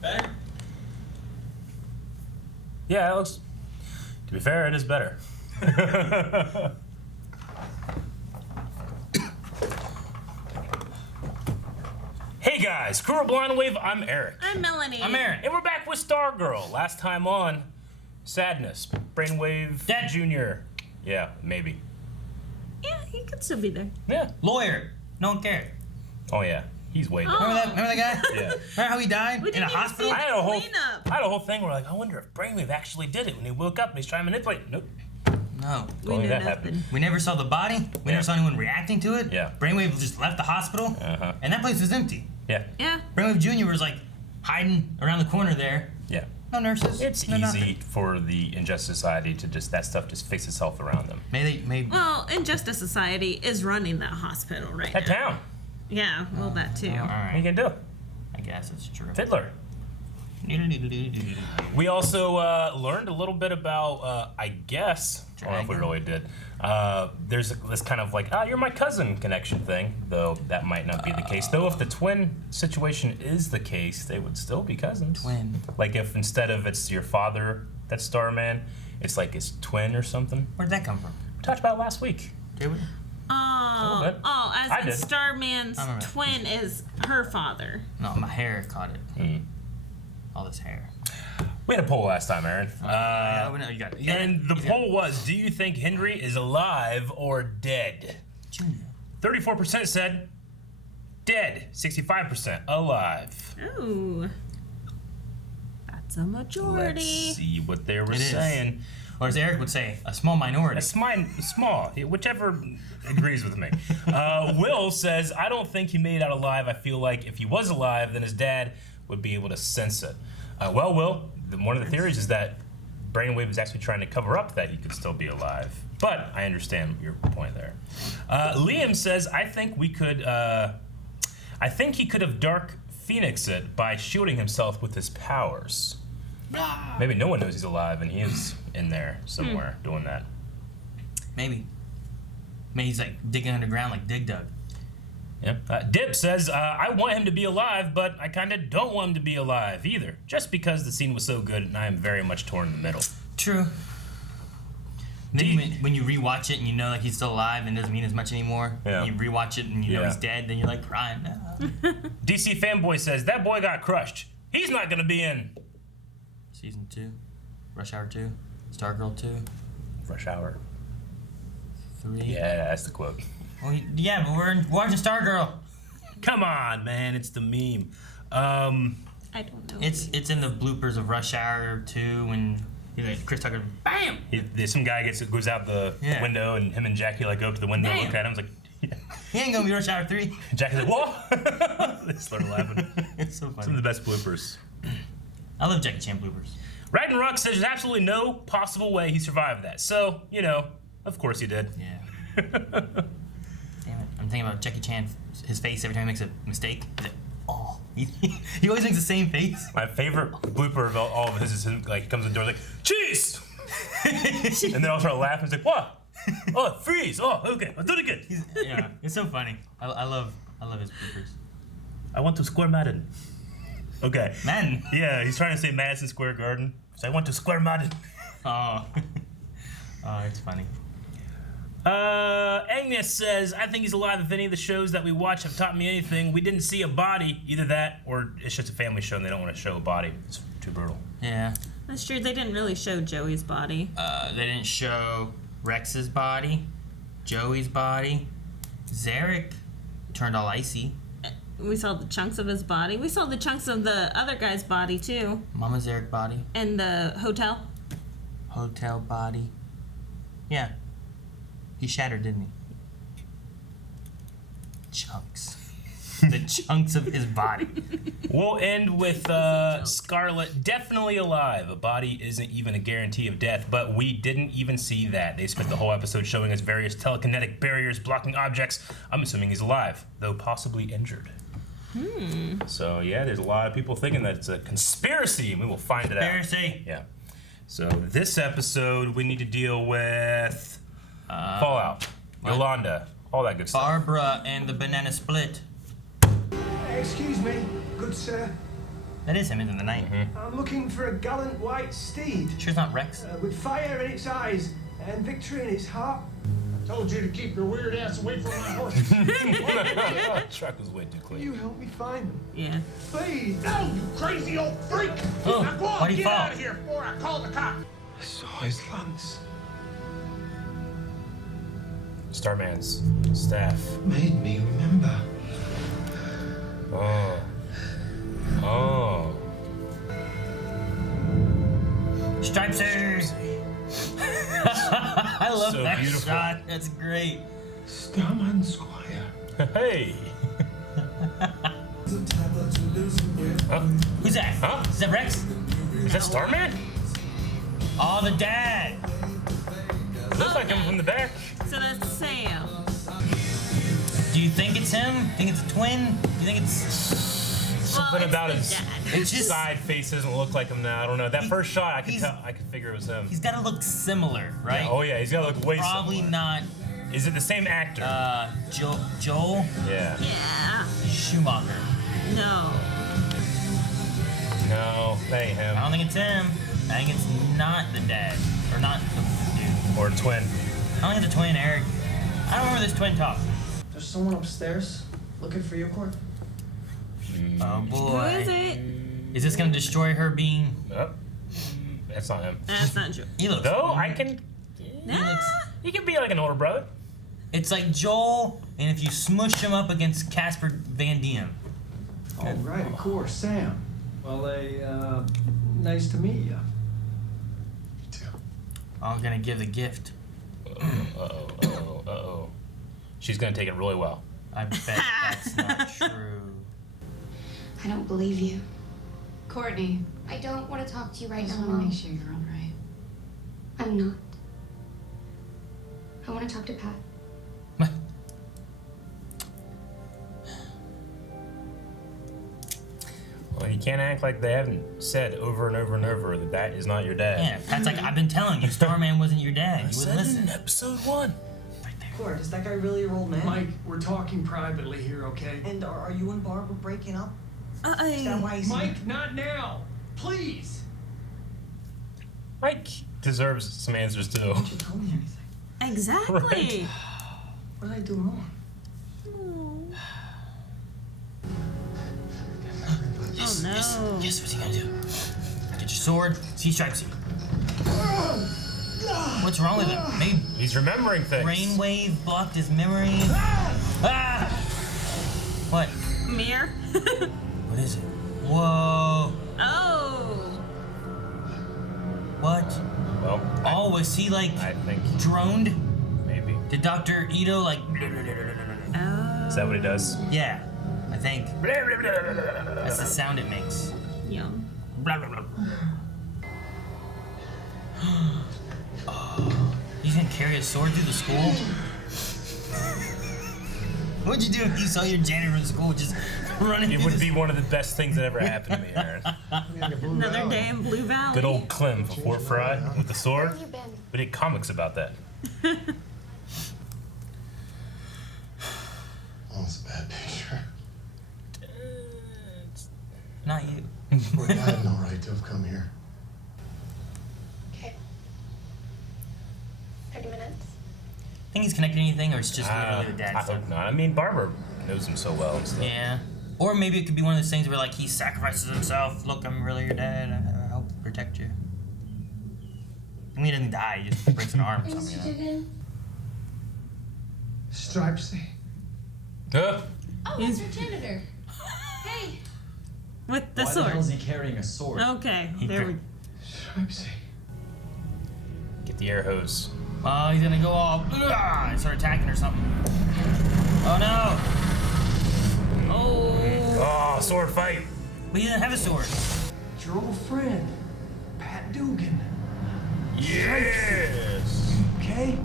Better? Yeah, Alex. To be fair, it is better. Hey guys, Crew Blind Wave, I'm Eric. I'm Melanie. I'm Aaron. And we're back with Stargirl. Last time on, Sadness, Brainwave Dead. Jr. Yeah, maybe. Yeah, he could still be there. Yeah. Lawyer. No one cared. Oh yeah, he's way dead. Oh. Remember that guy? Yeah. Remember how he died We in a didn't even hospital? see I had a whole, Cleanup. I had a whole thing where like, I wonder if Brainwave actually did it when he woke up and he's trying to manipulate. Nope. No. We Only knew that nothing. happened. We never saw the body. We never saw anyone reacting to it. Yeah. Brainwave just left the hospital. Uh-huh. And that place was empty. Yeah. Yeah. Brainwave Jr. was like hiding around the corner there. Yeah. No nurses. It's no easy nothing. for the Injustice Society to just, that stuff just fix itself around them. Maybe. Well, Injustice Society is running that hospital right That now. town. Yeah, well, that too. All What are you right. gonna do? I guess it's true. Fiddler. We also learned a little bit about, I guess, I don't know if we really did. There's this kind of like, you're my cousin connection thing, though that might not be the case. Though if the twin situation is the case, they would still be cousins. Twin. Like if instead of it's your father that's Starman, it's like his twin or something. Where'd that come from? We talked about it last week. Did we? Oh, little bit. I as in did. Starman's I remember. twin is her father. No, my hair caught it. Mm. All this hair. We had a poll last time, Aaron. Yeah, we know, you got it. You got And it. the You got poll was, do you think Henry is alive or dead? it. Junior. 34% said dead, 65% alive. Ooh. That's a majority. Let's see what they were It is. saying. Or as Eric would say, a small minority. Small, whichever agrees with me. Will says, I don't think he made it out alive. I feel like if he was alive, then his dad would be able to sense it. Well, Will, one of the theories is that Brainwave is actually trying to cover up that he could still be alive. But I understand your point there. Liam says, I think he could have Dark Phoenixed it by shielding himself with his powers. Maybe no one knows he's alive and he is in there somewhere doing that. Maybe. Maybe he's like digging underground like Dig Dug. Yeah. Dip says, I want him to be alive, but I kind of don't want him to be alive either. Just because the scene was so good and I am very much torn in the middle. True. Then when you rewatch it and you know like he's still alive and doesn't mean as much anymore, Yeah. and you rewatch it and you know Yeah. he's dead, then you're like crying. DC Fanboy says, that boy got crushed. He's not going to be in Season 2, Rush Hour 2, Stargirl 2, Rush Hour. 3. Yeah, that's the quote. Well, yeah, but we're watching Stargirl. Come on, man. It's the meme. I don't know. It's in the bloopers of Rush Hour 2 when Chris Tucker, bam! Some guy goes out the Yeah. window and him and Jackie like go up to the window and Damn. look at him. It's like, yeah. He ain't gonna be Rush Hour 3. Jackie's like, whoa! They start laughing. It's so Some of funny. the best bloopers. I love Jackie Chan bloopers. Ragnarok says there's absolutely no possible way he survived that. So, of course he did. Yeah. Damn it. I'm thinking about Jackie Chan, his face every time he makes a mistake. He's like, oh. He always makes the same face. My favorite blooper of all of his is him, like, he comes in the door like, cheese! And then I'll start laughing. He's like, what? Oh, freeze! Oh, okay, I'll do it again. Yeah, it's so funny. I love his bloopers. I want to square Madden. Okay. Madden? Yeah, he's trying to say Madison Square Garden. So I want to square Madden. Oh. Oh, it's funny. Agnes says, I think he's alive if any of the shows that we watch have taught me anything. We didn't see a body. Either that or it's just a family show and they don't want to show a body. It's too brutal. Yeah. That's true. They didn't really show Joey's body. They didn't show Rex's body, Joey's body. Zarek turned all icy. We saw the chunks of his body. We saw the chunks of the other guy's body, too. Mama Zarek body. And the hotel. Hotel body. Yeah. He shattered, didn't he? Chunks. The chunks of his body. We'll end with Scarlet definitely alive. A body isn't even a guarantee of death, but we didn't even see that. They spent the whole episode showing us various telekinetic barriers blocking objects. I'm assuming he's alive, though possibly injured. So, yeah, there's a lot of people thinking that it's a conspiracy, and we will find it out. Conspiracy. Yeah. So, this episode, we need to deal with Fallout, Yolanda, all that good stuff. Barbara and the banana split. Excuse me, good sir. That is him in the night. I'm looking for a gallant white steed Sure it's not Rex? with fire in its eyes and victory in its heart. Told you to keep your weird ass away from my horse. Truck was way too Will you clean. help me find them? Yeah. Please. No, you crazy old freak! Oh, Now go on, why'd he get fall? out of here before I call the cops. I saw his lance. Starman's staff. Made me remember. Oh. Oh. Stripesy! I love So that beautiful. shot. That's great. Starman Squire. Hey. Huh? Who's that? Huh? Is that Rex? Is that Starman? Oh, the dad. Looks like him from the back. So that's Sam. Do you think it's him? Think it's a twin? Do you think it's? Something it's about the his dad. It's just side face doesn't look like him now. I don't know. That first shot, I could he's- tell. I could figure it was him. he's got to look similar, right? Oh yeah, he's got to look way Probably similar. not. Is it the same actor? Joel Yeah. Yeah. Schumacher. No. No, that ain't I him. don't think it's him. I think it's not the dad, or not the dude. Or a twin. I don't think it's a twin, Eric. I don't remember this twin talk. There's someone upstairs looking for you, Court. Oh Who boy. is it? Is this gonna destroy her being? Oh, that's not him. That's not true. He looks. Though I can. Nah. He could be like an older brother. It's like Joel, and if you smush him up against Casper Van Diem. Oh, right, of course, Sam. Well, nice to meet you. I'm gonna give the gift. Uh-oh. She's gonna take it really well. I bet that's not true. I don't believe you. Courtney, I don't want to talk to you I right just now, want to Mom. make sure you're all right. I'm not. I want to talk to Pat. What? Well, you can't act like they haven't said over and over and over that that is not your dad. Yeah, Pat's like, I've been telling you, Starman wasn't your dad. You wouldn't listen. episode 1. Court, is that guy really your old man? Mike, we're talking privately here, okay? And are you and Barbara breaking up? Is that why he's Mike, not now. Please. Mike deserves some answers too. Why don't you tell me anything? Exactly. Right. What did I do wrong? Yes, no. yes, yes, what's he gonna do? Get your sword, see Stripesy. What's wrong with him? Maybe He's remembering things. brainwave blocked his memory. Ah! What? Mirror. What is it? Whoa. Oh. What? Well, Oh, was he like I think droned? maybe. Did Dr. Ito like? Oh. Is that what he does? Yeah, I think. That's the sound it makes. Yum. Oh, he's gonna carry a sword through the school? What'd you do if you saw your janitor in school just running It through would the be one of the best things that ever happened to me, Aaron. Another day in Blue Valley. Good old Clem for Fort Fry with the Where sword. have you been? We did comics about that. Oh, it's a bad picture. Not you. Well, you had no right to have come here. Okay. 30 minutes. Think he's connected to anything, or it's just literally the dad I stuff? hope not. I mean, Barbara knows him so well and stuff. Yeah. Or maybe it could be one of those things where like he sacrifices himself. Look, I'm really your dad. I'll help protect you. I mean, he doesn't die. He just breaks an arm or something. You know? Stripesy. Huh? Oh, He's- it's our janitor. Hey. With the Why sword. the hell is he carrying a sword? Okay. He There cr- we Stripesy. Get the air hose. Oh, he's gonna go all and start attacking or something. Oh no! Oh! Oh, sword fight. But he doesn't have a sword. It's your old friend, Pat Dugan. Yes. Okay?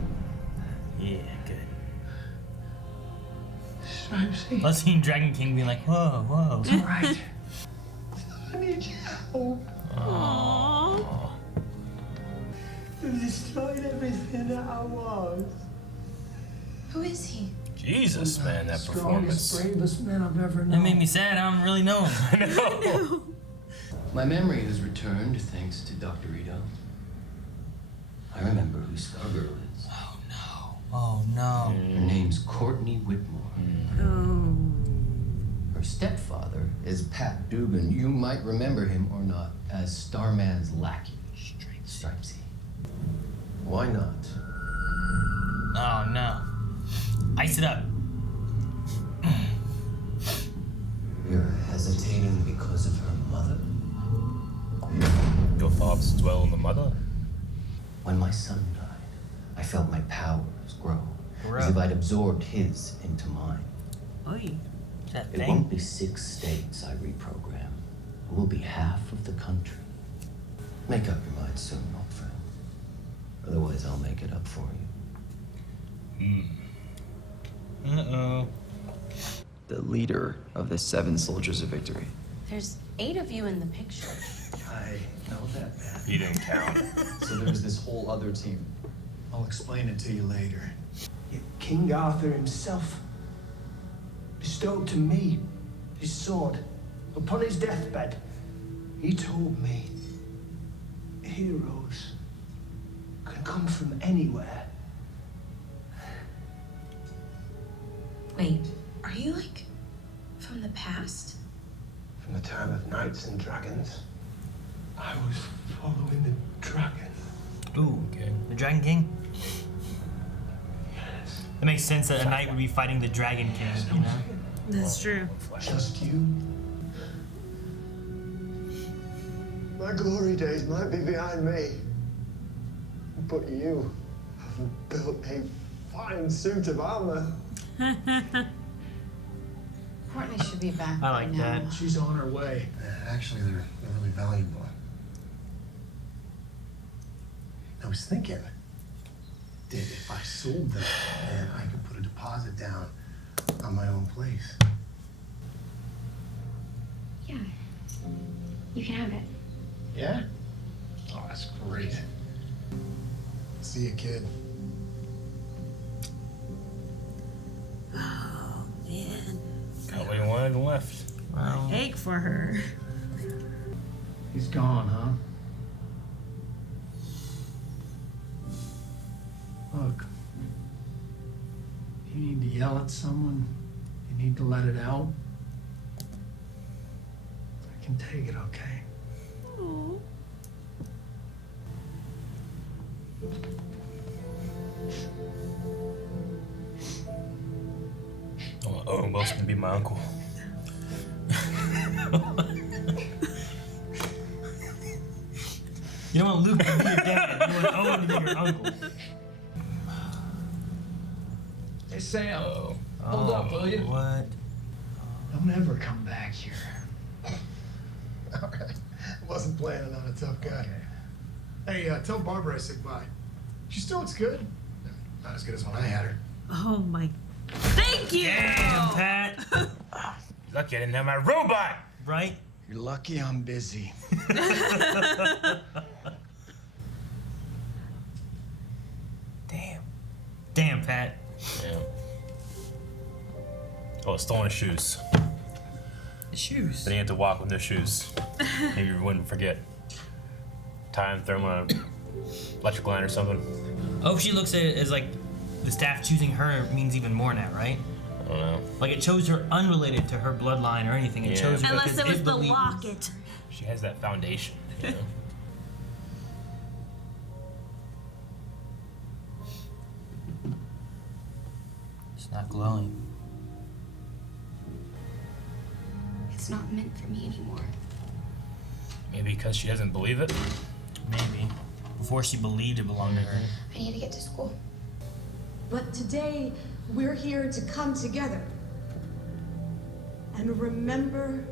Yeah, good. Stripesy. Let's see Dragon King being like, whoa, whoa. All right. I need your help. Aww. You destroyed everything that I was. Who is he? Jesus, man, that Strongest, performance. bravest man I've ever known. That made me sad. I don't really know him. I know. My memory has returned thanks to Dr. Ito. I remember who Stargirl is. Oh no. Oh no. Her name's Courtney Whitmore. Oh. Her stepfather is Pat Dugan. You might remember him or not as Starman's lackey, Stripesy. Why not? Oh no. Ice it up. You're hesitating because of her mother? Your thoughts dwell on the mother? When my son died, I felt my powers grow, as if I'd absorbed his into mine. Oy. That It thing. won't be 6 states I reprogram. It will be half of the country. Make up your mind soon, old friend. Otherwise, I'll make it up for you. Uh-oh. The leader of the 7 Soldiers of Victory. There's 8 of you in the picture. I know that, Pat. He didn't count. So there's this whole other team. I'll explain it to you later. Yet King Arthur himself bestowed to me his sword upon his deathbed. He told me heroes can come from anywhere. Wait, are you like from the past? From the time of knights and dragons, I was following the dragon. Ooh, okay. The Dragon King? It makes sense that a knight would be fighting the Dragon King, you know? That's true. Just you. My glory days might be behind me, but you have built a fine suit of armor. Courtney should be back I by like now. that. She's on her way. Actually, they're really valuable. I was thinking that if I sold them, then I could put a deposit down on my own place. Yeah. You can have it. Yeah? Oh, that's great. See you, kid. Oh, man. Got what he wanted and left. Well, Ache for her. He's gone, huh? Look, you need to yell at someone. You need to let it out. I can take it, okay? Oh. Oh, Owen Wilson can be my uncle. you don't want Luke to be your dad. You want Owen to be your uncle. Hey, Sam. Oh. Hold up, will you? What? Don't ever come back here. All right. Wasn't planning on a tough guy. Hey, tell Barbara I said bye. She still looks good. Not as good as when I had her. Oh, my. Thank you! Damn, Pat. Lucky I didn't have my robot! Right? You're lucky I'm busy. Damn. Damn, Pat. Yeah. Oh, stolen shoes. The shoes. Then you had to walk with no shoes. Maybe you wouldn't forget. Tie them, throw them on a electric line or something. Oh, she looks at it as like the staff choosing her means even more now, right? I don't know. Like it chose her unrelated to her bloodline or anything. It Yeah. chose her Unless because it was the believes- locket. She has that foundation, you know? It's not glowing. It's not meant for me anymore. Maybe because she doesn't believe it. Maybe. Before she believed it belonged to her. I need to get to school. But today, we're here to come together and remember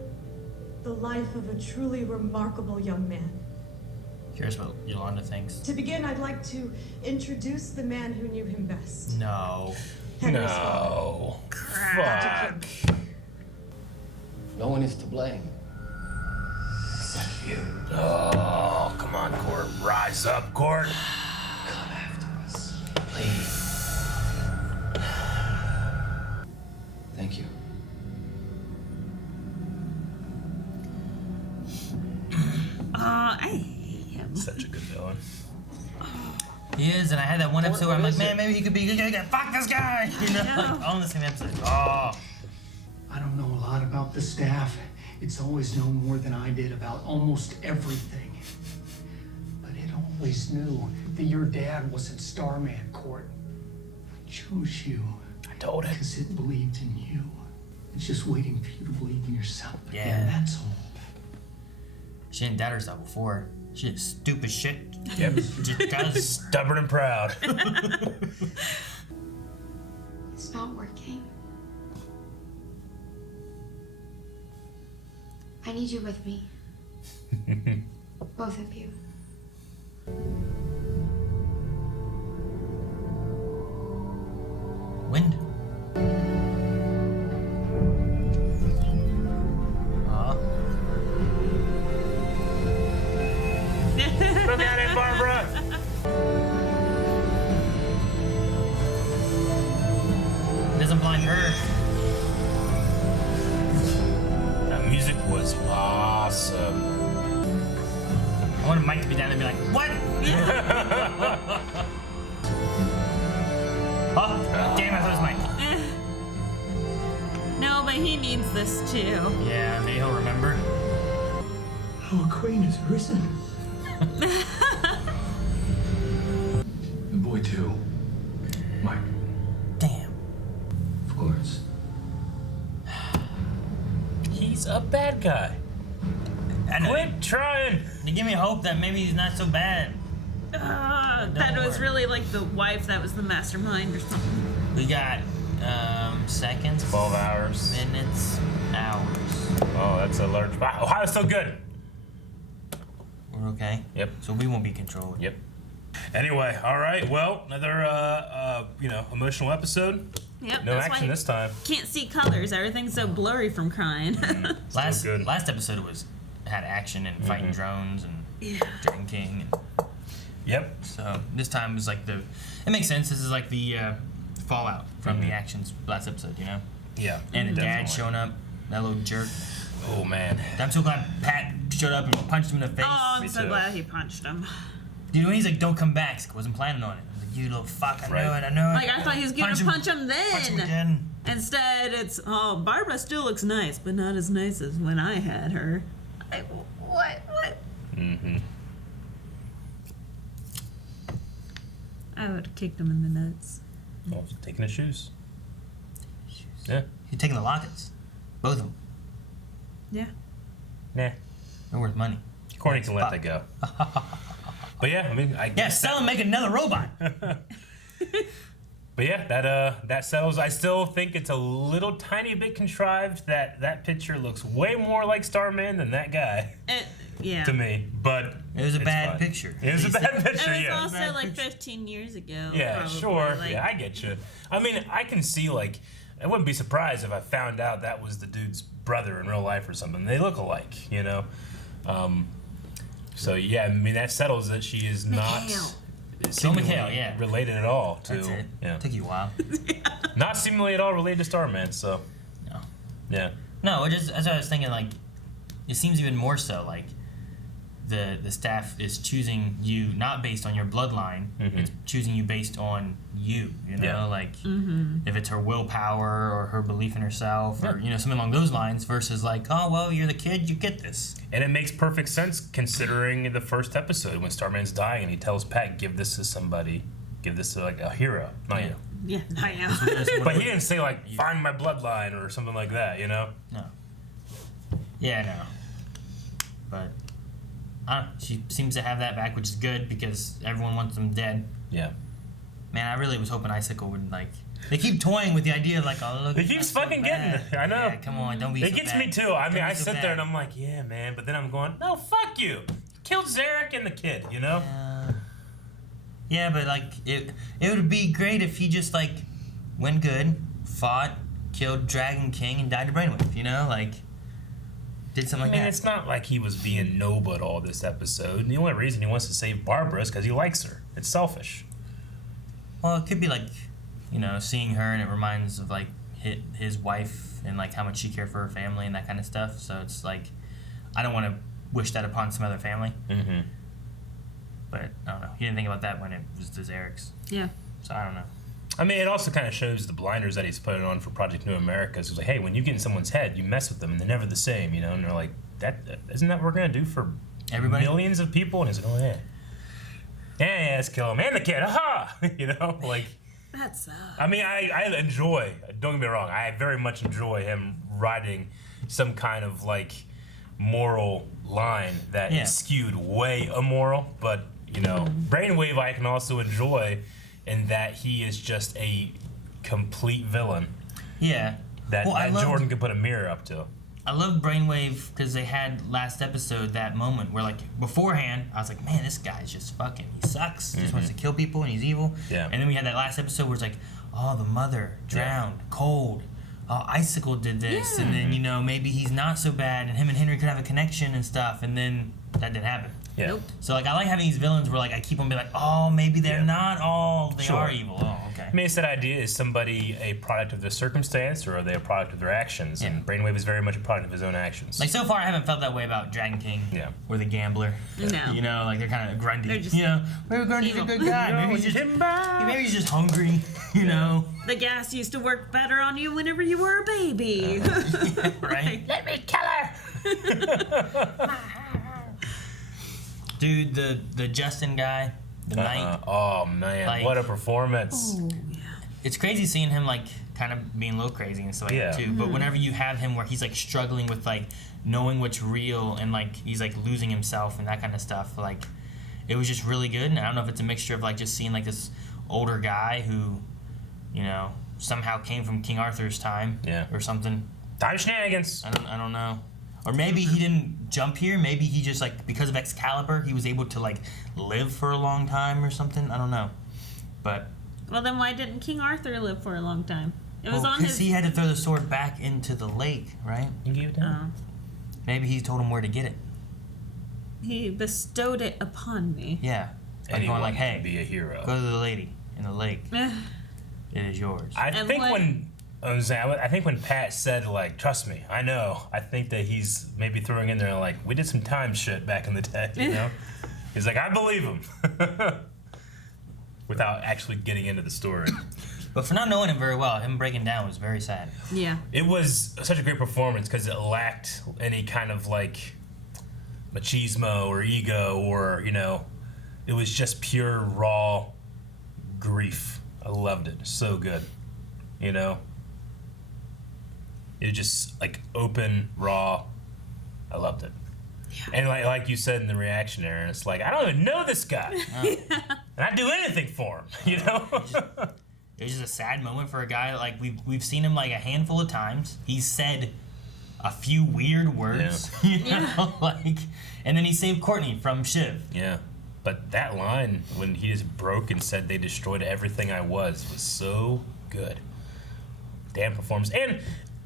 the life of a truly remarkable young man. Here's what Yolanda thinks. To begin, I'd like to introduce the man who knew him best. No. Henry's No. father. Fuck. No one is to blame. Except you. Oh, come on, Court. Rise up, Court. Come after us, please. Thank you. I hate him. Such a good villain. He is, and I had that one episode where I'm like, man, maybe he could be good. Fuck this guy! You know, like all in the same episode. Oh. I don't know a lot about the staff. It's always known more than I did about almost everything. But it always knew that your dad was at Starman Court. I chose you. I told it. Because it believed in you. It's just waiting for you to believe in yourself. Yeah. And that's all. She didn't doubt herself before. She did stupid shit. Yep. Just does. Stubborn and proud. It's not working. I need you with me. Both of you. Wind. Look at it, Barbara! Doesn't blind her. That music was awesome. I wanted Mike to be down there and be like, what? Oh, damn, I thought it was Mike. No, but he needs this too. Yeah, maybe he'll remember. Our queen has risen. The boy too. Mike. Damn. Of course. He's a bad guy. Quit trying. They give me hope that maybe he's not so bad. That was really like the wife that was the mastermind or something. We got seconds. 12 hours. Minutes. Hours. Oh, that's a large. Wow, Ohio's so good. We're okay. Yep. So we won't be controlled. Yep. Anyway, all right. Well, another emotional episode. Yep. No that's action why this time. Can't see colors. Everything's so blurry from crying. Last episode had action and fighting drones and drinking. And, yep. So this time was like it makes sense. This is like the fallout from the actions last episode, you know? Yeah. And the dad definitely. showing up, that little jerk. Oh man. I'm so glad Pat showed up and punched him in the face. Oh, I'm so glad he punched him. Dude, when he's like, don't come back, I wasn't planning on it. I was like, you little fuck, I know it. Like, I thought he was going to punch him then. Punch him again. Instead, it's, oh, Barbara still looks nice, but not as nice as when I had her. Like, what? Mm-hmm. I would have kicked him in the nuts. Well, taking his shoes. Yeah. He's taking the lockets. Both of them. Yeah. Nah. They're worth money. Corny can let that go. But yeah, I mean, I guess. Yeah, sell and make another robot. But yeah, that settles. I still think it's a little tiny bit contrived that picture looks way more like Starman than that guy. Yeah. To me, but it was a bad fine. picture. It was a bad picture. It was Yeah. also like 15 years ago. Yeah, probably. sure. Like, Yeah, I get you. I mean, I can see I wouldn't be surprised if I found out that was the dude's brother in real life or something. They look alike, you know. So yeah, I mean that settles that she is not seemingly related at all to. That's it. Yeah. Took you a while. Not seemingly at all related to Starman. So. No. Yeah. No, that's what I was thinking. Like, it seems even more so. Like, the staff is choosing you not based on your bloodline. Mm-hmm. It's choosing you based on you. You know, like if it's her willpower or her belief in herself or something along those lines. Versus like, oh well, you're the kid, you get this. And it makes perfect sense considering the first episode when Starman's dying and he tells Pat, "Give this to somebody. Give this to like a hero, not you." Yeah, I know. But he didn't say like, "Find my bloodline" or something like that. You know? No. Yeah, no. But. She seems to have that back, which is good because everyone wants them dead. Yeah. Man, I really was hoping Icicle would They keep toying with the idea of oh look. He keeps fucking getting it. I know. Yeah, come on, don't be. It so gets bad. me too. I mean, Don't I be so sit bad. there and I'm like, yeah, man. But then I'm going, no, fuck you. Killed Zarek and the kid. You know. Yeah, but it would be great if he just went good, fought, killed Dragon King, and died to brainwave. You know, did something like that. It's not like he was being noble at all this episode. The only reason he wants to save Barbara is because he likes her. It's selfish. Well, it could be seeing her and it reminds of his wife and how much she cared for her family and that kind of stuff. So it's I don't want to wish that upon some other family. Mm-hmm. But I don't know. He didn't think about that when it was Eric's. Yeah. So I don't know. I mean, it also kind of shows the blinders that he's putting on for Project New America. So it's like, hey, when you get in someone's head, you mess with them, and they're never the same, you know? And they're like, isn't that what we're going to do for everybody? Millions of people? And he's like, oh, yeah. Yeah, let's kill him. And the kid, aha! You know, like... That sucks. I mean, I enjoy, don't get me wrong, I very much enjoy him writing some kind of, like, moral line that is skewed way immoral. But, you know, Brainwave I can also enjoy in that he is just a complete villain. Yeah. That Jordan could put a mirror up to. I love Brainwave because they had last episode that moment where, like, beforehand, I was like, man, this guy's just fucking, he sucks. He just wants to kill people and he's evil. Yeah. And then we had that last episode where it's like, oh, the mother drowned, cold. Oh, Icicle did this. And then, you know, maybe he's not so bad and him and Henry could have a connection and stuff. And then that didn't happen. Yeah. Nope. So, like, I like having these villains where, like, I keep on being like, oh, maybe they're not all, they are evil. Oh, okay. I mean, it's that idea, is somebody a product of their circumstance or are they a product of their actions? And Brainwave is very much a product of his own actions. Like, so far, I haven't felt that way about Dragon King or the Gambler. No. You know, like, they're kind of grunty. They're just you know, maybe Grundy's a good guy. Maybe he's just hungry, you know. The gas used to work better on you whenever you were a baby. Right? Let me kill her! Dude, the Justin guy, the Knight. Oh, man, like, what a performance. Oh, yeah. It's crazy seeing him, like, kind of being a little crazy and stuff like that, too. But whenever you have him where he's, like, struggling with, like, knowing what's real and, like, he's, like, losing himself and that kind of stuff, like, it was just really good. And I don't know if it's a mixture of, like, just seeing, like, this older guy who, you know, somehow came from King Arthur's time or something. Time shenanigans. I don't know. Or maybe he didn't jump here. Maybe he just, like, because of Excalibur, he was able to, like, live for a long time or something. I don't know. But... Well, then why didn't King Arthur live for a long time? It was on his... Because he had to throw the sword back into the lake, right? And give it to him. Maybe he told him where to get it. He bestowed it upon me. Yeah. And going like, hey, be a hero. Go to the lady in the lake. It is yours. I think when Pat said, like, trust me, I know, I think that he's maybe throwing in there, like, we did some time shit back in the day, you know? He's like, I believe him. Without actually getting into the story. But for not knowing him very well, him breaking down was very sad. Yeah. It was such a great performance because it lacked any kind of, like, machismo or ego or, you know, it was just pure, raw grief. I loved it. So good. You know? It was just, like, open, raw. I loved it. Yeah. And like you said in the reaction, Aaron, it's like, I don't even know this guy. And I'd do anything for him, you know? It was just a sad moment for a guy. Like, we've seen him, like, a handful of times. He's said a few weird words, you know? Like, and then he saved Courtney from Shiv. Yeah. But that line, when he just broke and said they destroyed everything I was so good. Damn performance. And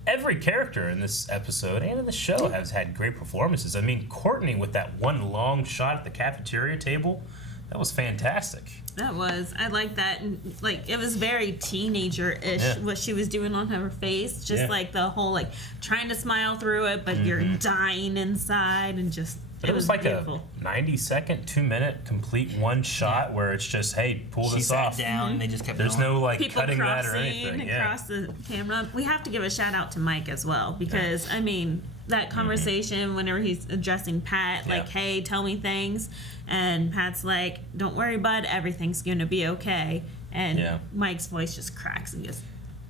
every character in this episode and in the show has had great performances. I mean, Courtney with that one long shot at the cafeteria table, that was fantastic. That was. I like that. And, like, it was very teenager-ish what she was doing on her face. Just like the whole, like, trying to smile through it, but you're dying inside and just... It was like beautiful. a 90-second, 2-minute, complete one shot where it's just, hey, pull this off. She sat down and they just kept There's going. no, like, People cutting that or anything. Across the camera. We have to give a shout-out to Mike as well because, I mean, that conversation whenever he's addressing Pat, like, hey, tell me things, and Pat's like, don't worry, bud, everything's going to be okay. And Mike's voice just cracks and goes,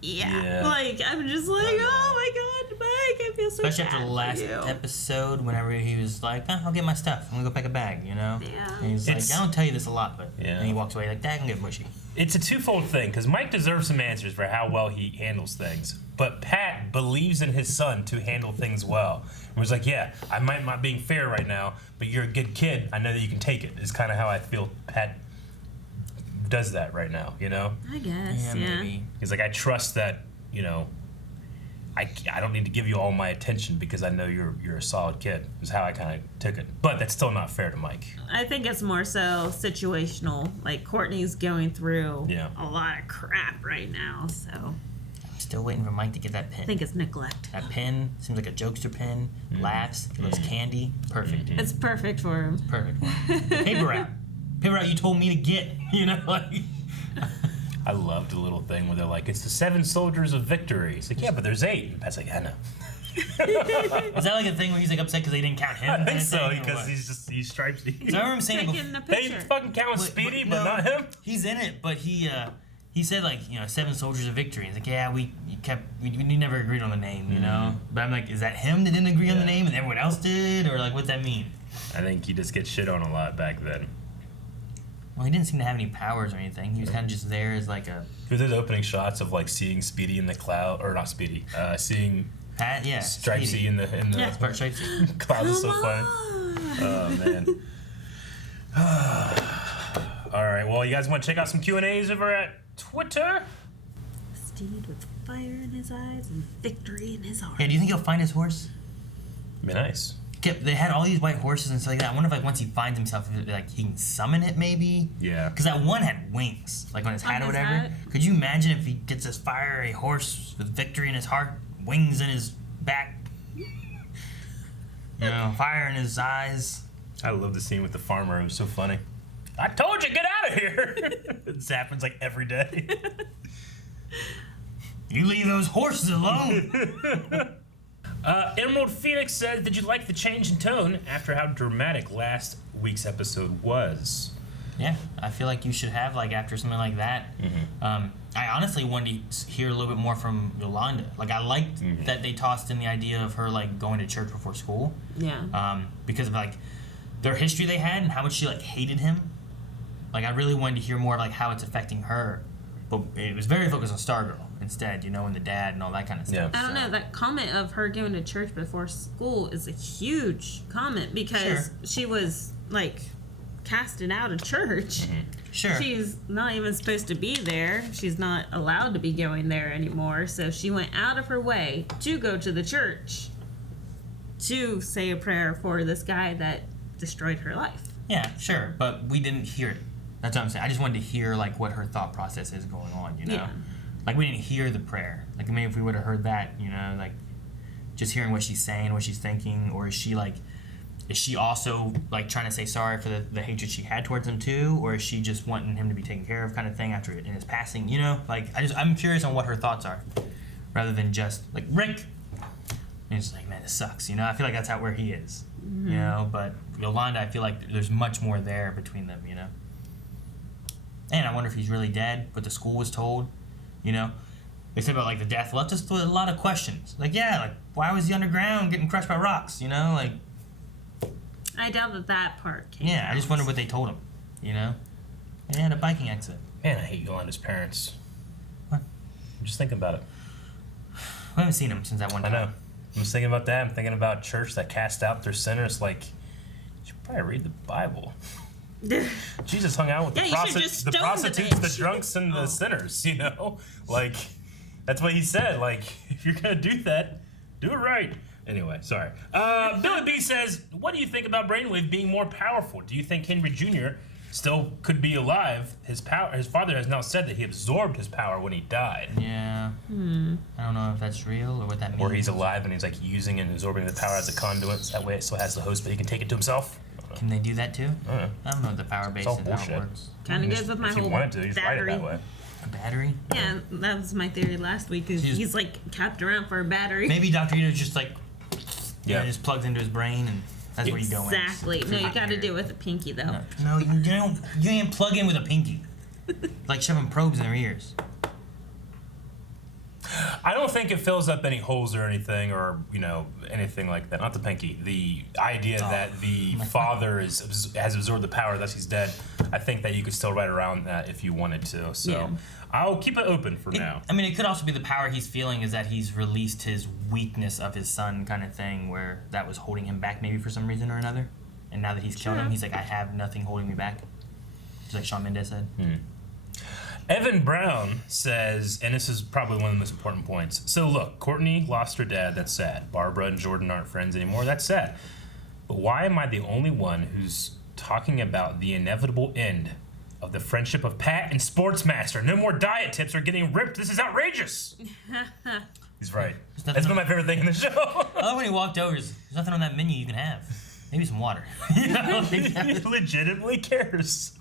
like, I'm just like, oh my God, Mike, I feel so Especially bad after the last episode, whenever he was like, I'll get my stuff. I'm going to go pack a bag, you know? Yeah. And he's like, I don't tell you this a lot, but... And he walks away like, that can get mushy. It's a twofold thing, because Mike deserves some answers for how well he handles things. But Pat believes in his son to handle things well. He was like, yeah, I might not being fair right now, but you're a good kid. I know that you can take it. Is kind of how I feel Pat does that right now, you know? I guess, maybe. He's like, I trust that, you know, I don't need to give you all my attention because I know you're a solid kid, is how I kind of took it. But that's still not fair to Mike. I think it's more so situational. Like, Courtney's going through Yeah. a lot of crap right now, so... Still waiting for Mike to get that I pin. think it's neglect. That pin seems like a jokester pin. Laughs, loves candy. Perfect. It's perfect for him. Perfect. Paper route. Paper route you told me to get. You know, like. I loved the little thing where they're like, it's the 7 soldiers of victory. It's like, yeah, but there's 8. And Pat's like, I know. Is that like a thing where he's like upset because they didn't count him? I think so, because he's stripes. So I remember saying they fucking count Speedy, but not him. He's in it, but he said like 7 soldiers of victory. He's like, yeah, we never agreed on the name, you know. But I'm like, is that him that didn't agree on the name and everyone else did, or like what's that mean? I think he just gets shit on a lot back then. Well, he didn't seem to have any powers or anything. He was kind of just there as like a. There's those opening shots of like seeing Speedy in the cloud, or not Speedy, seeing Pat, yeah, Stripesy in the Stripesy. cloud is so funny. Oh man. All right, well, you guys want to check out some Q&As over at Twitter? Steed with fire in his eyes and victory in his heart. Yeah, do you think he'll find his horse? Be nice. They had all these white horses and stuff like that. I wonder if like once he finds himself, like he can summon it maybe. Yeah. Because that one had wings, like on his hat or whatever. Hat. Could you imagine if he gets this fiery horse with victory in his heart, wings in his back, fire in his eyes? I love the scene with the farmer. It was so funny. I told you, get out of here. This happens like every day. You leave those horses alone. Emerald Phoenix says, did you like the change in tone after how dramatic last week's episode was? Yeah, I feel like you should have, like, after something like that. I honestly wanted to hear a little bit more from Yolanda. Like, I liked that they tossed in the idea of her, like, going to church before school. Yeah. Because of, like, their history they had and how much she, like, hated him. Like, I really wanted to hear more, like, how it's affecting her. But it was very focused on Stargirl instead, and the dad and all that kind of stuff. I don't know, that comment of her going to church before school is a huge comment because she was, like, casted out of church. Sure. She's not even supposed to be there. She's not allowed to be going there anymore. So she went out of her way to go to the church to say a prayer for this guy that destroyed her life. Yeah, sure. But we didn't hear it. That's what I'm saying. I just wanted to hear, like, what her thought process is going on, Yeah. Like, we didn't hear the prayer. Like, maybe if we would have heard that, like, just hearing what she's saying, what she's thinking, or is she also, like, trying to say sorry for the hatred she had towards him, too? Or is she just wanting him to be taken care of kind of thing after in his passing, Like, I'm curious on what her thoughts are, rather than just, like, Rick! And it's like, man, this sucks, I feel like that's where he is, But Yolanda, I feel like there's much more there between them, And I wonder if he's really dead, but the school was told, They said about, like, the death left us with a lot of questions. Like, yeah, like, why was he underground getting crushed by rocks, Like... I doubt that part came Yeah, out. I just wonder what they told him, And he had a biking accident. Man, I hate Yolanda's parents. What? I'm just thinking about it. We haven't seen him since that one time. I know. I'm just thinking about that. I'm thinking about church that cast out their sinners. Like, you should probably read the Bible. Jesus hung out with the prostitutes, the drunks, and the sinners, Like, that's what he said. Like, if you're going to do that, do it right. Anyway, sorry. Billy B says, what do you think about Brainwave being more powerful? Do you think Henry Jr. still could be alive? His father has now said that he absorbed his power when he died. Yeah. I don't know if that's real or what that means. Or he's alive and he's, like, using and absorbing the power as a conduit. So that way it still has the host, but he can take it to himself. Can they do that too? I don't know what the power base is, how it works. Kind of goes with my whole battery. That way. A battery? Yeah, that was my theory last week. Is he's like capped around for a battery. Maybe Dr. Ito's just like, just plugs into his brain and that's where you go in. Exactly. No, you got to do it with a pinky though. No, you don't. You ain't plug in with a pinky. Like shoving probes in their ears. I don't think it fills up any holes or anything, or anything like that. Not the pinky. The idea that the father has absorbed the power, thus he's dead. I think that you could still write around that if you wanted to. So I'll keep it open for now. I mean, it could also be the power he's feeling is that he's released his weakness of his son, kind of thing, where that was holding him back maybe for some reason or another. And now that he's killed him, he's like, I have nothing holding me back. Just like Shawn Mendes said. Evan Brown says, and this is probably one of the most important points. So look, Courtney lost her dad. That's sad. Barbara and Jordan aren't friends anymore. That's sad. But why am I the only one who's talking about the inevitable end of the friendship of Pat and Sportsmaster. No more diet tips or getting ripped. This is outrageous. He's right. That's been my favorite thing in the show. I love when he walked over. There's nothing on that menu you can have. Maybe some water. He legitimately cares,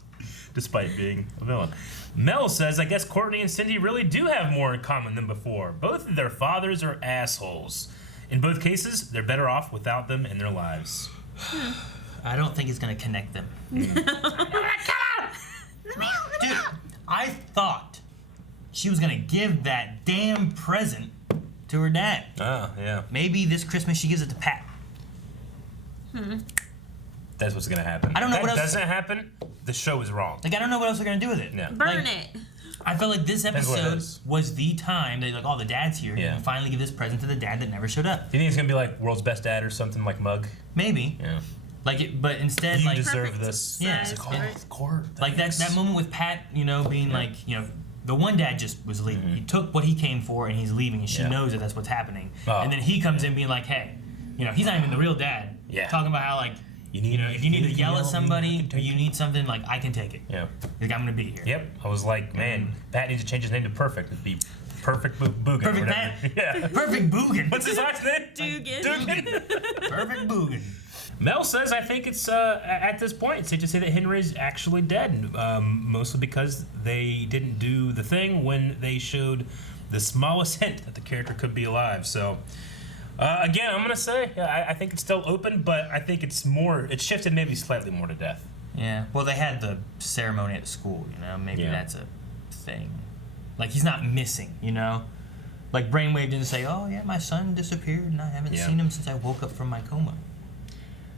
despite being a villain. Mel says, I guess Courtney and Cindy really do have more in common than before. Both of their fathers are assholes. In both cases, they're better off without them in their lives. I don't think it's going to connect them. Dude, I thought she was going to give that damn present to her dad. Oh, yeah. Maybe this Christmas she gives it to Pat. That's what's going to happen. I don't know what else. If that doesn't happen, the show is wrong. Like, I don't know what else they're going to do with it. Yeah. Burn it. I feel like this episode was the time that, like, oh, the dad's here. Yeah. And finally give this present to the dad that never showed up. Do you think it's going to be like World's Best Dad or something like Mug? Maybe. Yeah. Like it, but instead, you like deserve this. Yeah, it's court. Like that moment with Pat, you know, being like, you know, the one dad just was leaving. He took what he came for and he's leaving, and she knows that that's what's happening. And then he comes in being like, hey, you know, he's not even the real dad. Yeah. Talking about how like, you know, if you need to yell at somebody or you need something, like I can take it. Yeah. Like I'm gonna be here. Yep. I was like, man, Pat needs to change his name to Perfect. It'd be Perfect Boogan. Perfect Pat. Yeah. Perfect Boogan. What's his last name? Dugan. Perfect Boogan. Mel says, I think it's, at this point, it's safe to say that Henry's actually dead, mostly because they didn't do the thing when they showed the smallest hint that the character could be alive. So, again, I'm going to say, I think it's still open, but I think it's shifted maybe slightly more to death. Yeah. Well, they had the ceremony at school, you know, maybe that's a thing. Like, he's not missing, you know? Like, Brainwave didn't say, oh, yeah, my son disappeared and I haven't seen him since I woke up from my coma.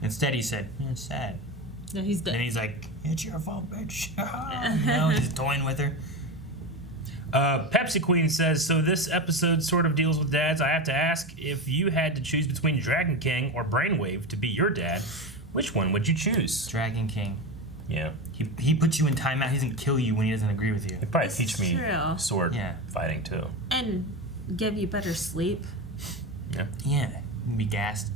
Instead, he said, it's sad. No, he's dead. And he's like, it's your fault, bitch. You know, he's toying with her. Pepsi Queen says, so this episode sort of deals with dads. I have to ask, if you had to choose between Dragon King or Brainwave to be your dad, which one would you choose? Dragon King. Yeah. He puts you in timeout. He doesn't kill you when he doesn't agree with you. He'd probably teach me sword fighting, too. And give you better sleep. Yeah. Yeah. You'd be gassed.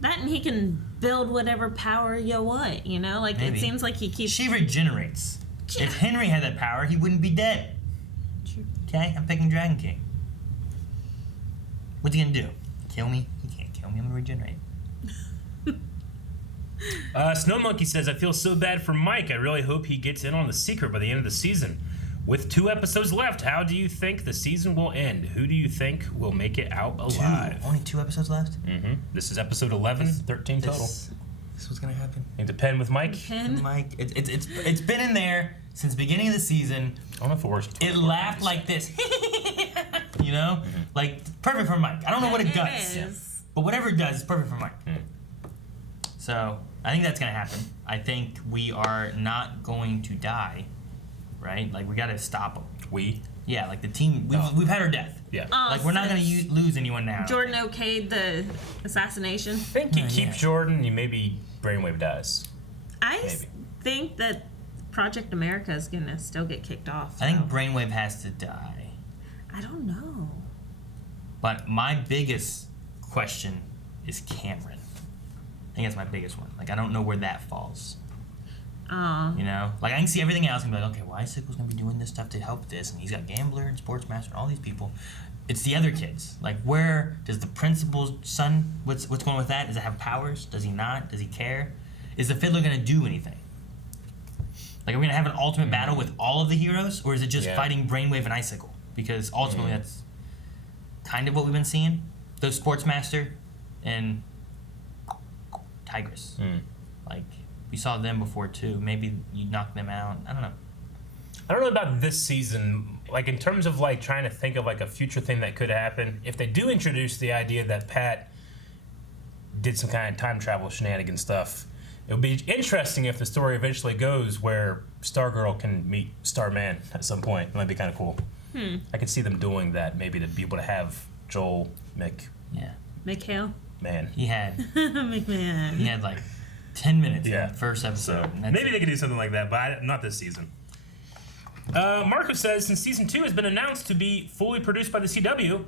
That and he can build whatever power you want, you know? Like, Maybe. it seems like he keeps... She regenerates. Yeah. If Henry had that power, he wouldn't be dead. Okay? I'm picking Dragon King. What's he gonna do? Kill me? He can't kill me. I'm gonna regenerate. Snow Monkey says, I feel so bad for Mike. I really hope he gets in on the secret by the end of the season. With 2 episodes left, how do you think the season will end? Who do you think will make it out alive? Only 2 episodes left? Mm-hmm. This is episode 11, 13 total. This is what's gonna happen. It depend with Mike? Mike. It's been in there since the beginning of the season. I don't know if it works. It laughed like this. You know? Like, perfect for Mike. I don't know what it does. But whatever it does, it's perfect for Mike. So, I think that's gonna happen. I think we are not going to die. Right? Like, we gotta stop them. We? Yeah, like the team. We've had our death. Yeah. Like, we're not gonna lose anyone now. Jordan okayed the assassination. I think you keep Jordan, you maybe Brainwave dies. I think that Project America is gonna still get kicked off. I think Brainwave has to die. I don't know. But my biggest question is Cameron. I think that's my biggest one. Like, I don't know where that falls. You know? Like, I can see everything else and be like, okay, well, Icicle's gonna be doing this stuff to help this, and he's got Gambler and Sportsmaster and all these people. It's the other kids. Like, where does the principal's son, what's going with that? Does it have powers? Does he not? Does he care? Is the Fiddler gonna do anything? Like, are we gonna have an ultimate battle with all of the heroes, or is it just fighting Brainwave and Icicle? Because ultimately that's kind of what we've been seeing. Those Sportsmaster and Tigress. Like, we saw them before too. Maybe you knock them out. I don't know. I don't know about this season. Like, in terms of like trying to think of like a future thing that could happen, if they do introduce the idea that Pat did some kind of time travel shenanigan stuff, it would be interesting if the story eventually goes where Stargirl can meet Starman at some point. It might be kind of cool. I could see them doing that, maybe to be able to have Joel McHale. Man. He had McMahon. He had like 10 minutes in the first episode. So maybe they could do something like that, but not this season. Marco says, since season 2 has been announced to be fully produced by the CW,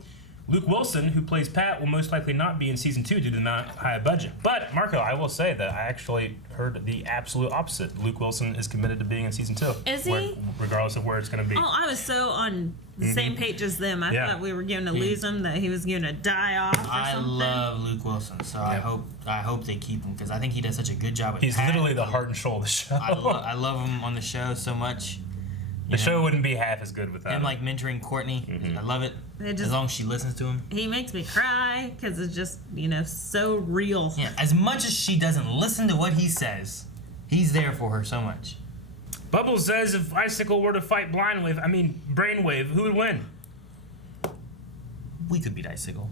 Luke Wilson, who plays Pat, will most likely not be in season 2 due to the high budget. But, Marco, I will say that I actually heard the absolute opposite. Luke Wilson is committed to being in season 2. Is he? Regardless of where it's going to be. Oh, I was so on the same page as them. I thought we were going to lose him, that he was going to die off or something. I love Luke Wilson, so I hope they keep him, because I think he does such a good job with He's Pat. literally the heart and soul of the show. I love him on the show so much. The show wouldn't be half as good without him. Like mentoring Courtney. I love it. As long as she listens to him. He makes me cry because it's just, so real. Yeah, as much as she doesn't listen to what he says, he's there for her so much. Bubbles says if Icicle were to fight Brainwave, who would win? We could beat Icicle.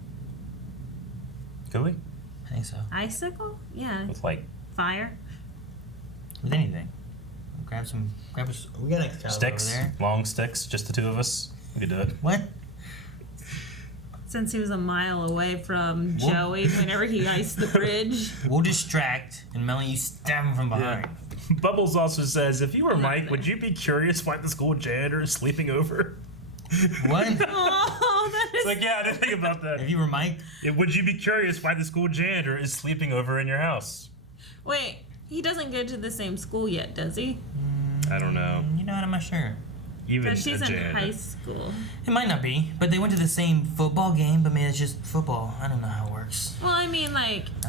Could we? I think so. Icicle? Yeah. With fire? With anything. Grab some. We got Excalibur sticks, over there. long sticks, just the two of us. We could do it. What? Since he was a mile away from Joey whenever he iced the bridge. We'll distract, and Melanie, you stab him from behind. Yeah. Bubbles also says, if you were Mike, would you be curious why the school janitor is sleeping over? What? Oh, that is... It's like, yeah, I didn't think about that. If you were Mike? Would you be curious why the school janitor is sleeping over in your house? Wait, he doesn't go to the same school yet, does he? I don't know. You know what? I'm not sure. Even she's in high school. It might not be, but they went to the same football game, but maybe it's just football. I don't know how it works. Well, I mean,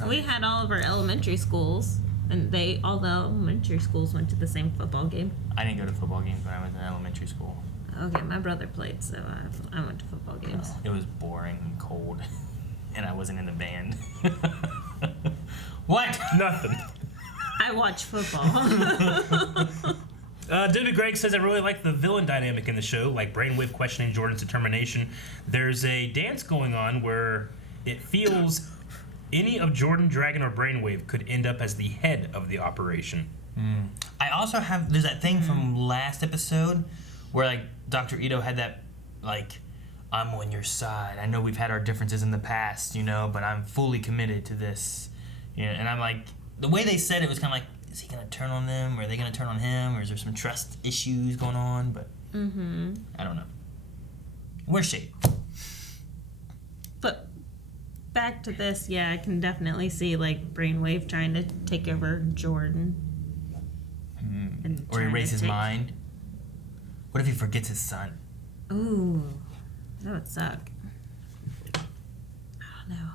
we had all of our elementary schools, and all the elementary schools went to the same football game. I didn't go to football games when I was in elementary school. Okay, my brother played, so I went to football games. It was boring and cold, and I wasn't in the band. What? Nothing. I watch football. David Gregg says, I really like the villain dynamic in the show, like Brainwave questioning Jordan's determination. There's a dance going on where it feels any of Jordan, Dragon, or Brainwave could end up as the head of the operation. I also have, there's that thing from last episode where Dr. Ito had that, I'm on your side. I know we've had our differences in the past, but I'm fully committed to this. And I'm the way they said it was kind of is he going to turn on them? Or are they going to turn on him? Or is there some trust issues going on? But I don't know. We're shape. But back to this, I can definitely see Brainwave trying to take over Jordan. Or erase his mind. What if he forgets his son? Ooh, that would suck. I don't know.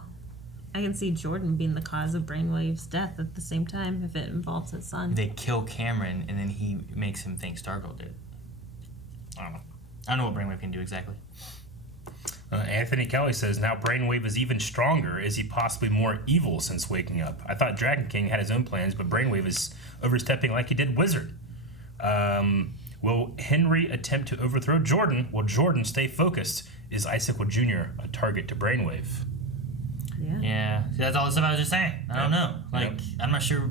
I can see Jordan being the cause of Brainwave's death at the same time if it involves his son. They kill Cameron and then he makes him think Stargirl did. I don't know. I don't know what Brainwave can do exactly. Anthony Kelly says, now Brainwave is even stronger. Is he possibly more evil since waking up? I thought Dragon King had his own plans, but Brainwave is overstepping like he did Wizard. Will Henry attempt to overthrow Jordan? Will Jordan stay focused? Is Icicle Jr. a target to Brainwave? Yeah. See, that's all the stuff I was just saying. I don't know. I'm not sure.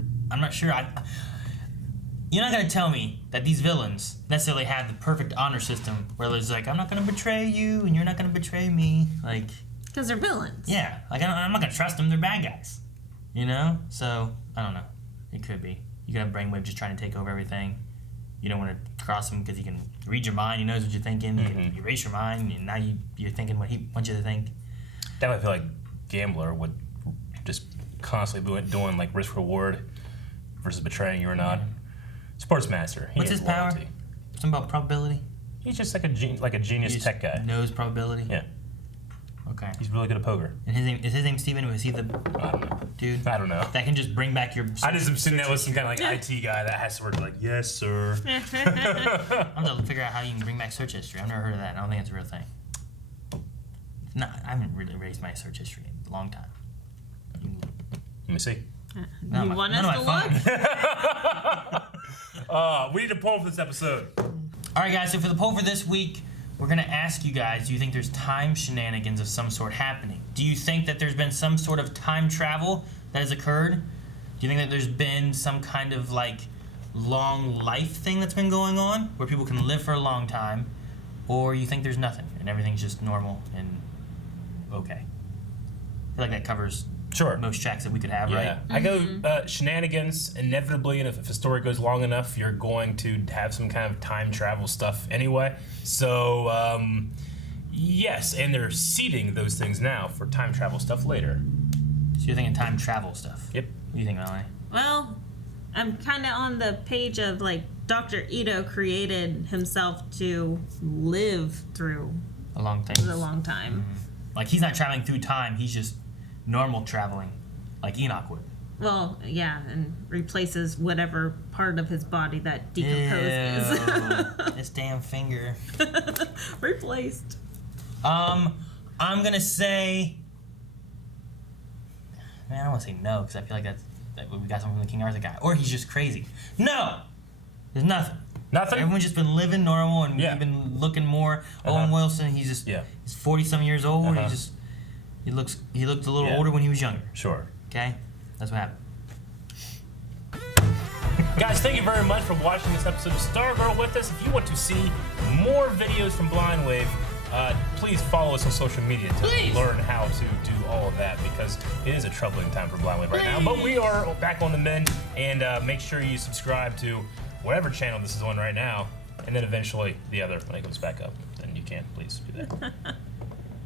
You're not going to tell me that these villains necessarily have the perfect honor system where there's I'm not going to betray you and you're not going to betray me. Because they're villains. Yeah. I'm not going to trust them. They're bad guys. So, I don't know. It could be. You could have Brainwave just trying to take over everything. You don't want to cross him because he can read your mind. He knows what you're thinking. He can erase your mind. And now you're thinking what he wants you to think. That would feel like Gambler would just constantly be doing risk reward versus betraying you or not. Sportsmaster. What's his power? Something about probability? He's just like a genius tech guy. Knows probability? Yeah. Okay. He's really good at poker. And is his name Steven? Was he the dude? I don't know. That can just bring back your... I just am sitting there with some kind of IT guy that has to work yes, sir. I'm going to figure out how you can bring back search history. I've never heard of that. I don't think it's a real thing. No, I haven't really raised my search history in a long time. Let me see. You want us to look? We need a poll for this episode. All right, guys. So for the poll for this week, we're going to ask you guys, do you think there's time shenanigans of some sort happening? Do you think that there's been some sort of time travel that has occurred? Do you think that there's been some kind of long life thing that's been going on where people can live for a long time? Or you think there's nothing and everything's just normal and okay? I feel like that covers most tracks that we could have, right? I go shenanigans inevitably, and if a story goes long enough, you're going to have some kind of time travel stuff anyway. So Yes, and they're seeding those things now for time travel stuff later. So you're thinking time travel stuff? Yep. What do you think, Melanie? Well, I'm kind of on the page of like Dr. Ito created himself to live through a long time. Like he's not traveling through time, he's just normal traveling, like Enoch would. Well, yeah, and replaces whatever part of his body that decomposes. This damn finger. Replaced. I'm gonna say. Man, I don't want to say no because I feel like that we got something from the King Arthur guy, or he's just crazy. No, there's nothing. Nothing. Everyone's just been living normal, and we've been looking more. Owen Wilson, he's just he's 40-some years old. He looked a little older when he was younger. Sure. Okay, that's what happened. Guys, thank you very much for watching this episode of Stargirl with us. If you want to see more videos from Blind Wave, please follow us on social media to learn how to do all of that, because it is a troubling time for Blind Wave right now. But we are back on the mend, and make sure you subscribe to whatever channel this is on right now, and then eventually the other when it goes back up. Then you can please do that.